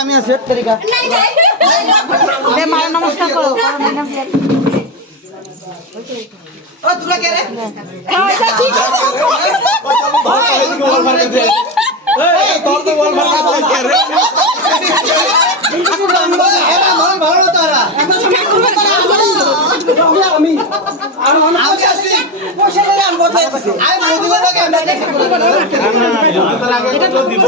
আমি আছি নমস্কার করো তোরা কে রে তোর তো বল ভালো কে রে ভালো তারা আমি আসি পয়সা আনবো আই মোদিগুলোকে আমরা তার আগে তো দিব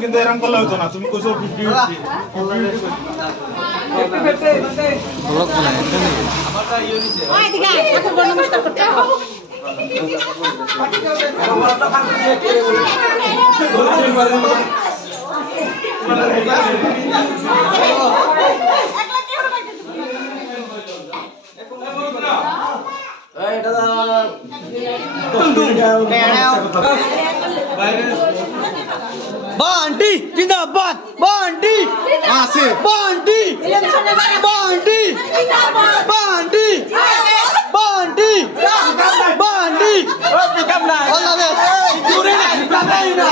কিন্তু এরকম করলে হতো না তুমি কইছো 50 আমারটা ইয়ে নিছে ওই দিকে এখন নমস্কার করতে হবে बांटी जिंदाबाद बांटी आसे बांटी बांटी बांटी बांटी बांटी ओ पिकअप ना अल्लाह बे दूरे ना नहीं ना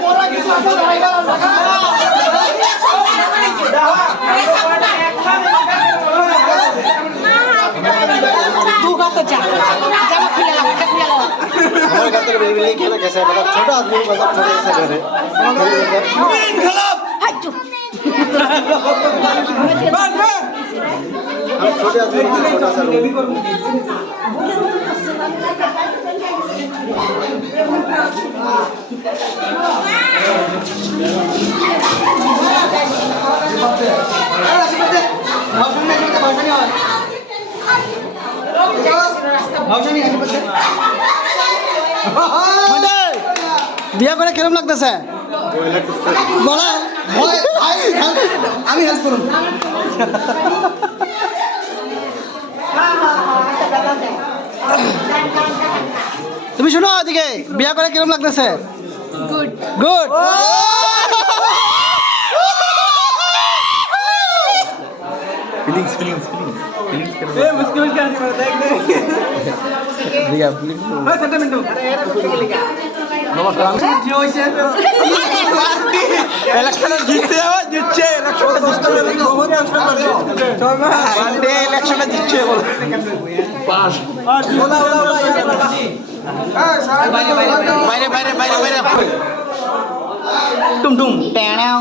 पोरा की साथ रहेगा तू का तो जा जामा खुले ला हमारे घर तक बिल्ली खेला कैसे मतलब छोटा आदमी मतलब छोटे से घर है तीन खिलाफ हाय चुप बात में हम छोटे आदमी छोटा सा रूम বিয়া করে কেরম লাগতেছে আমি হেল্প করুন তুমি শোনো ওদিকে বিয়া করে কেরম লাগতেছে good good feelings feelings feelings ए मुश्किल क्या है देख दे दिया फीलिंग हां सेंटिमेंट नमस्कार जी होइছে ইলেকশন জিততে হবে জিতছে ইলেকশন জিততে গোবরে অপশন করে বান্ডে ইলেকশন জিতছে ball pass OLA OLA OLA বাইরে বাইরে বাইরে বাইরে বাইরে টুম টুম টেনাও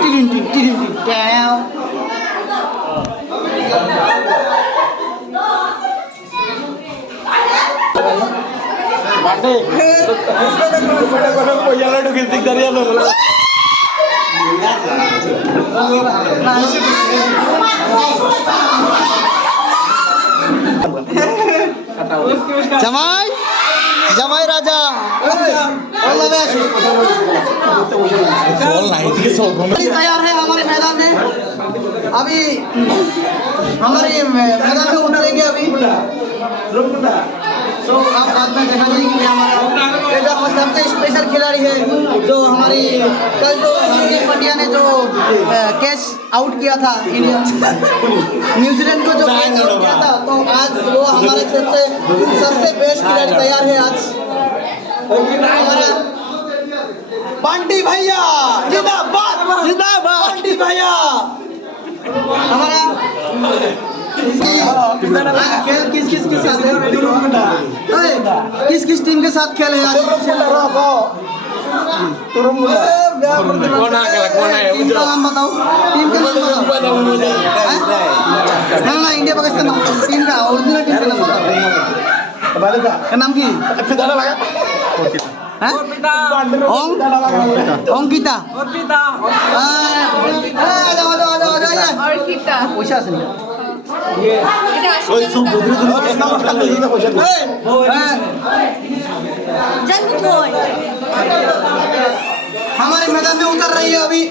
টিলিন টিলিন টেনাও बाटे कोई याला ढुकील दिख दरिया लो बोला जमाई जमाई राजा अल्लाह बेश बोल नहीं थी सो तैयार है हमारे मैदान में अभी हमारे मैदान में उतरेंगे अभी तो आप बाद में देखा जाएगी कि हमारा सबसे स्पेशल खिलाड़ी है जो हमारी कल जो हार्दिक पांड्या ने जो कैच आउट किया था न्यूजीलैंड को जो कैच आउट किया था तो आज वो हमारे सबसे बेस्ट खिलाड़ी तैयार है आज हमारा बंटी भैया जिंदाबाद जिंदाबाद बंटी भैया हमारा खेल किस किस के साथ है किस किस टीम के साथ खेल है आज कौन आ गया कौन है टीम का नाम बताओ टीम का नाम बताओ ना इंडिया पाकिस्तान टीम का ओरिजिनल टीम का नाम बताओ का नाम की फिदाना लगा अंकिता अंकिता अंकिता पैसा আছে ये ওই সব বুদ্ধি তুমি নমস্কার করতে পয়সা জন্ম কই हमारे मैदान में उतर रही है अभी।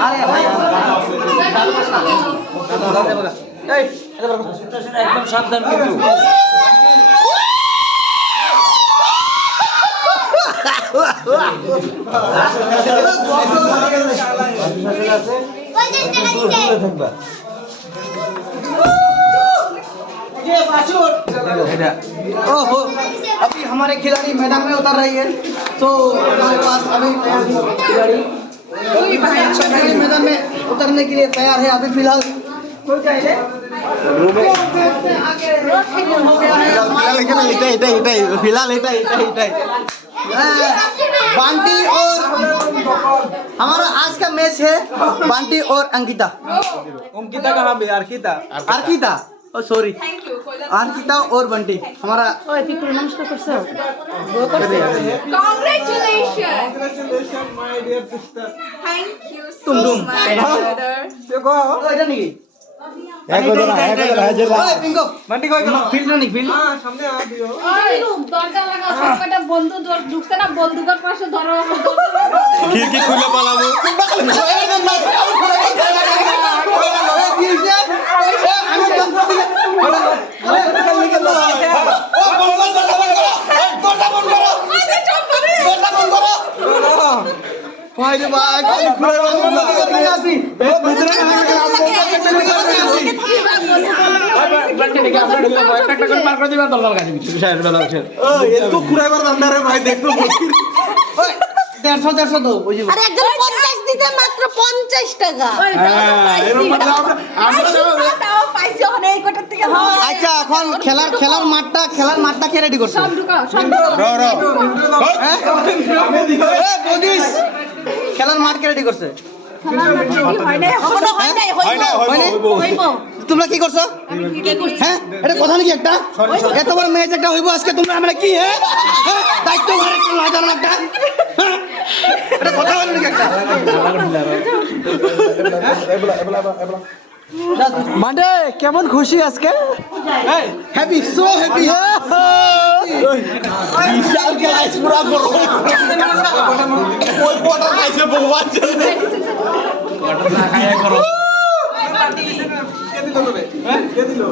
अरे भाई একদম সাবধান কিন্তু ओहो, अभी हमारे खिलाड़ी मैदान में उतर रही है तो हमारे पास अभी खिलाड़ी मैदान में उतरने के लिए तैयार है। अभी फिलहाल बंटी और हमारा आज का मैच है बंटी और अंकिता। अंकिता कहाँ पे? अर्किता अर्किता ओ सॉरी अर्किता और बंटी हमारा Congratulations, my dear sister. Thank you so much, brother. এটা নাকি পিঙ্কো बंटी कोई ফিল্ড নাকি ফিল্ড सामने आ दियो দরজা লাগাও সবকটা বন্ধু ঢুকছে না বন্দুকের পাশে ধরো खिड़की खुले पालामु দেড়শো দো আরে একজন 50 দিতে মাত্র 50 টাকা তাও পাইছি অনেক কোটার থেকে আচ্ছা এখন খেলার মাঠটা কে রেডি করছে সব ঢুকাও সব বদিস খেলার মাঠ কে রেডি করছে এখনো হয় নাই হইব তোমরা কি করছো কি করছ হ্যাঁ এটা কথা নাকি একটা এত বড় ম্যাচ একটা হইব আজকে তোমরা আমরা কি হ্যাঁ দায়িত্ব ঘরে একটু না জানো একটা হ্যাঁ? এটা কথা বলো নাকি একটা মানে কেমন খুশি আজকে হ্যাপি সো হ্যাপি বিশাল ক্লাস পুরা বড় ওই কোটা খাইছে ভগবান জানে কোটা না খাইয়া করো কে দিল